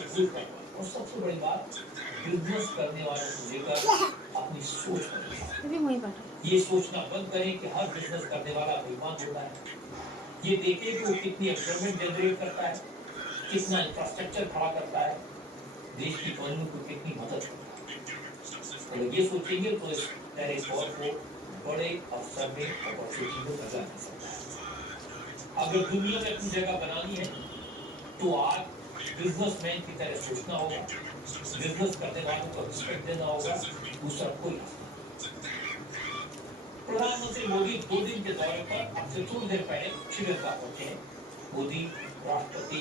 को दूर करना और सबसे बड़ी बात बिजनेस करने वालों को लेकर अपनी सोच बदलना। ये सोचना बंद करें कि हर बिजनेस करने वाला बेईमान होता है। ये देखें कि वो कितनी एम्प्लॉयमेंट जनरेट करता है, कितना इंफ्रास्ट्रक्चर खड़ा करता है, देश की इकोनॉमी को कितनी मदद करता है। अगर ये सोचेंगे तो इस टेरिस वॉर को बड़े अवसर में अपॉर्चुनिटी में बदला जा सकता है। अगर दुनिया में अपनी जगह बनानी है तो आज बिजनेसमैन की तरह सोचना होगा, बिजनेस करने वालों को रिस्पेक्ट देना होगा, दूसरा कोई। प्रधानमंत्री मोदी 2 दिन के दौरे पर अब से थोड़ी देर पहले श्रीलंका पहुंचे हैं। मोदी राष्ट्रपति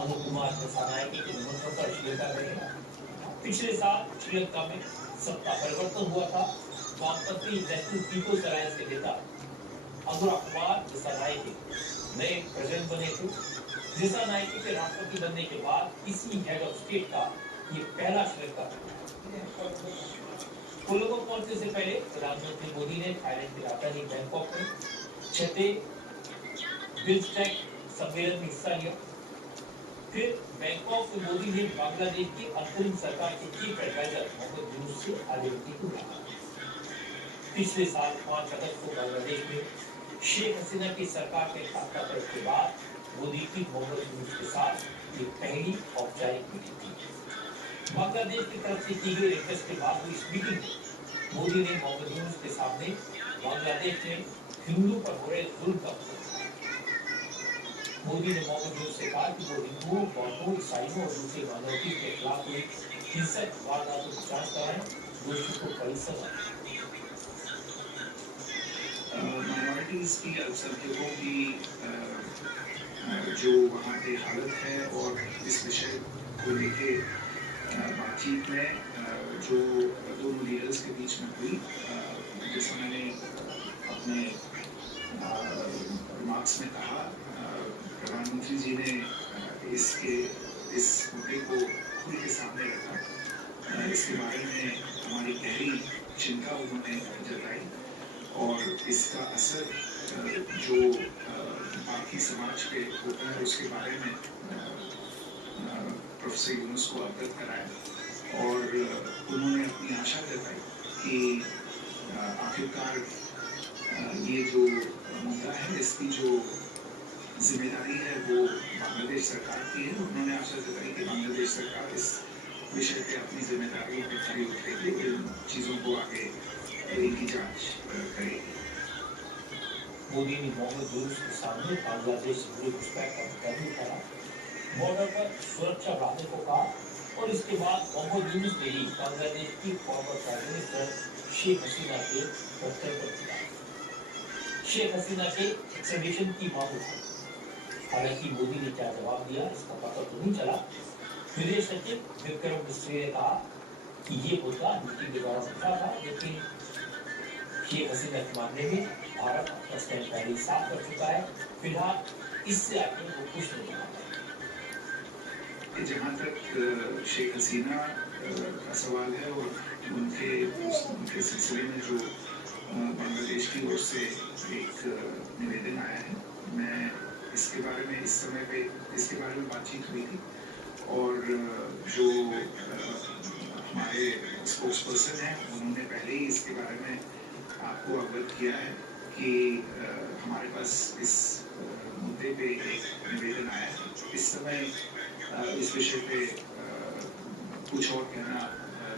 अनुकुमार दिसानायके के निमंत्रण पर श्रीलंका गए। पिछले साल श्रीलंका में सत्ता परिवर्तन हुआ था। वामपंथी नेशनल पीपुल्स अलायंस के नेता अनुकुमार दिसानायके नए प्रेसिडेंट बने थे। दिसानायके के राष्ट्रपति बनने के बाद किसी हेड ऑफ स्टेट का ये पहला श्रीलंका कोलंबो पहुंचने से पहले प्रधानमंत्री मोदी ने थाईलैंड की राजधानी बैंकॉक में 6वें बिम्स्टेक सम्मेलन में हिस्सा लिया। फिर बैंकॉक में मोदी ने बांग्लादेश की अंतरिम सरकार के चीफ एडवाइजर मोहम्मद यूनुस से आगे को रखा। पिछले साल 5 अगस्त को बांग्लादेश में शेख हसीना की सरकार के खात्मा के बाद मोदी की मोहम्मद यूनुस के साथ ये पहली औपचारिक मीटिंग थी। बांग्लादेश की तरफ से की गई रिक्वेस्ट के बाद हुई इस मीटिंग में मोदी ने मोहम्मद यूनुस के सामने बांग्लादेश में हिंदू पर हो रहे जुल्म का मोदी ने मोहम्मद यूनुस से कहा कि वो हिंदुओं, बौद्धों, ईसाइयों और दूसरे मानवता के खिलाफ हुई हिंसक वारदातों की जांच कराएं, दोषियों को कड़ी सजा। माइनॉरिटीज की अल्पसंख्यकों की जो वहाँ की हालत है और इस विषय को लेके बातचीत में जो दोनों लीडर्स के बीच में हुई, जैसा मैंने अपने रिमार्क्स में कहा, प्रधानमंत्री जी ने इस मुद्दे को खुल के सामने रखा। इसके बारे में हमारी गहरी चिंता उन्होंने जताई और इसका असर जो बाकी समाज पे होता है उसके बारे में प्रोफेसर यूनुस को अवगत कराया और उन्होंने अपनी आशा जताई कि आखिरकार ये जो मुद्दा है इसकी जो जिम्मेदारी है वो बांग्लादेश सरकार की है। उन्होंने आशा जताई कि बांग्लादेश सरकार इस विषय पे अपनी जिम्मेदारियों पे खरी उतरेगी और इन चीज़ों को आगे इनकी जांच करेगी। मोदी ने मोहम्मद यूनुस के सामने बांग्लादेश से जुड़े घुसपैठ का मुद्दा भी उठाया, बॉर्डर पर सुरक्षा बढ़ाने को कहा और इसके बाद मोहम्मद यूनुस ने ही बांग्लादेश की former prime minister Sheikh Hasina के दफ्तर पर किया। शेख हसीना के एक्सट्रेडिशन की मांग उठाई। हालांकि मोदी ने क्या जवाब दिया इसका पता तो नहीं चला। विदेश सचिव विक्रम मिस्री ने कहा कि ये मुद्दा मीटिंग के दौरान उठा था, लेकिन शेख हसीना के मामले में भारत अपना स्टैंड पहले साफ कर चुका है। फिलहाल इससे आगे वो कुछ नहीं कहा। जहाँ तक शेख हसीना का सवाल है और उनके सिलसिले में जो बांग्लादेश की ओर से एक निवेदन आया है, मैं इसके बारे में इस समय पे इसके बारे में बातचीत हुई थी और जो हमारे स्पोक्स पर्सन हैं उन्होंने पहले ही इसके बारे में आपको अवगत किया है कि हमारे पास इस मुद्दे पे एक निवेदन आया है। इस समय इस विषय पे कुछ और कहना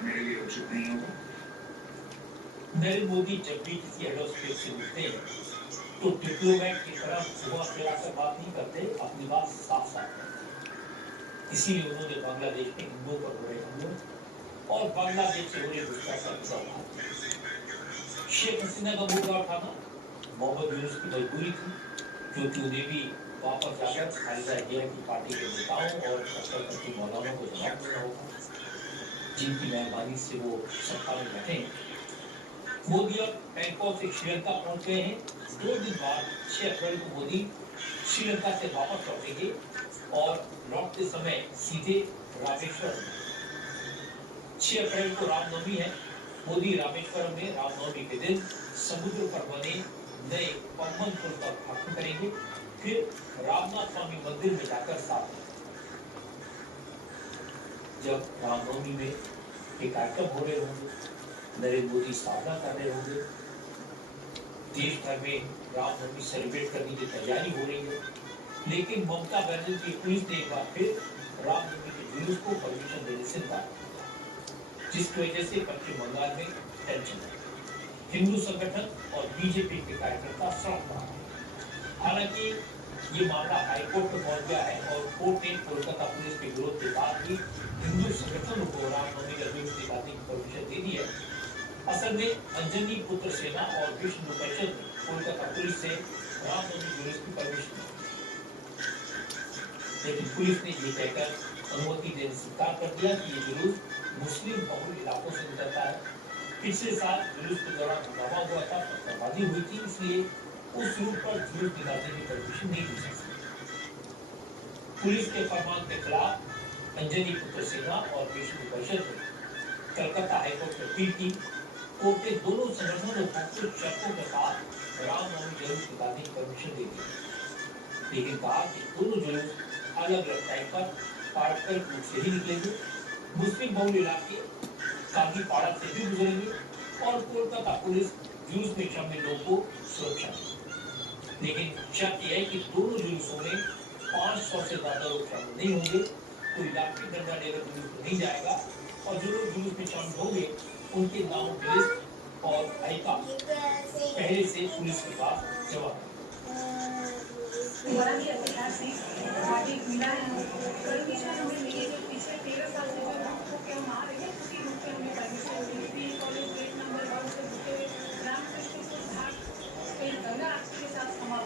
मेरे लिए उचित नहीं होगा। नरेंद्र मोदी जब भी किसी हेड ऑफ स्टेट से मिलते हैं तो डिप्लोमेट की तरह घुमा फिरा कर बात नहीं करते, अपनी बात साफ साफ करते। इसीलिए उन्होंने बांग्लादेश में हिंदुओं पर हो रहे हमलों और बांग्लादेश से हो रहे घुसपैठ का मुद्दा उठाया। शेख हसीना का मुद्दा उठाना मोहम्मद यूनुस की मजबूरी थी, क्योंकि उन्हें भी वापस जाकर खालिदा जिया की पार्टी के नेताओं और कट्टरपंथी मौलानाओं को जवाब देना होगा, जिनकी मेहरबानी से वो सत्ता में बैठे। मोदी और बैंकॉक से श्रीलंका पहुंच गए हैं। 2 दिन बाद 6 अप्रैल को मोदी श्रीलंका से वापस लौटेंगे और लौटते समय सीधे रामेश्वरम। 6 अप्रैल को रामनवमी है। मोदी रामेश्वरम में रामनवमी के दिन समुद्र पर बने नए पम्बन पुल का उद्घाटन करेंगे, फिर रामनाथ स्वामी मंदिर में जाकर साथ जब रामनवमी में ये कार्यक्रम हो रहे होंगे, नरेंद्र मोदी साधना कर रहे होंगे, देश भर में रामनवमी सेलिब्रेट करने की तैयारी हो रही है, लेकिन ममता बनर्जी की पुलिस ने एक बार फिर रामनवमी के जुलूस को परमिशन देने से कहा, जिसकी वजह से पश्चिम बंगाल में टेंशन है। हिंदू संगठन और बीजेपी के कार्यकर्ता सड़क पर आए। हालांकि ये मामला हाईकोर्ट में पहुंच गया है और कोर्ट ने कोलकाता पुलिस के विरोध के बाद भी हिंदू संगठनों को रामनवमी का जुलूस निकालने की परमिशन दे दी है। असल में अंजनी पुत्र सेना और विश्व हिंदू परिषद ने कोलकाता पुलिस से रामनवमी जुलूस की परमिशन दी, लेकिन पुलिस ने ये कहकर अनुमति देने से इनकार कर दिया कि ये जुलूस मुस्लिम बहुल इलाकों से निकलता है। पिछले साल जुलूस के दौरान हंगामा हुआ था, पत्थरबाजी हुई थी, इसलिए उस रूट पर जुलूस निकालने की परमिशन नहीं दी जा सकती। पुलिस के फरमान के खिलाफ अंजनी पुत्र सेना और विश्व हिंदू परिषद ने कलकत्ता हाईकोर्ट में अपील की। कोर्ट ने दोनों संगठनों को कुछ शर्तों के साथ रामनवमी जुलूस निकालने की परमिशन दे दी, लेकिन कहा कि दोनों जुलूस अलग अलग टाइम पर पारस्परिक रूप से ही निकलेंगे, मुस्लिम बहुल इलाके काजीपाड़ा से भी गुजरेंगे और कोलकाता पुलिस जुलूस में शामिल लोगों को सुरक्षा देगी। लेकिन शर्त यह है कि दोनों जुलूसों में 500 से ज्यादा लोग शामिल नहीं होंगे, कोई लाठी डंडा लेकर जुलूस में नहीं जाएगा और जो लोग जुलूस में शामिल होंगे उनके नामों की लिस्ट और आईका पहले से पुलिस के पास जमा है। बड़ा ही ऐतिहासिक पार्टी मिला है। परमिशन हमें मिली है पिछले 13 साल से जो रूट होकर हम आ रहे हैं, उसी रूट पे हमें परमिशन मिली थी। कॉलेज गेट नंबर 1 से होते हुए रामकृष्ण घाट पे गंगा आरती के साथ समाप्त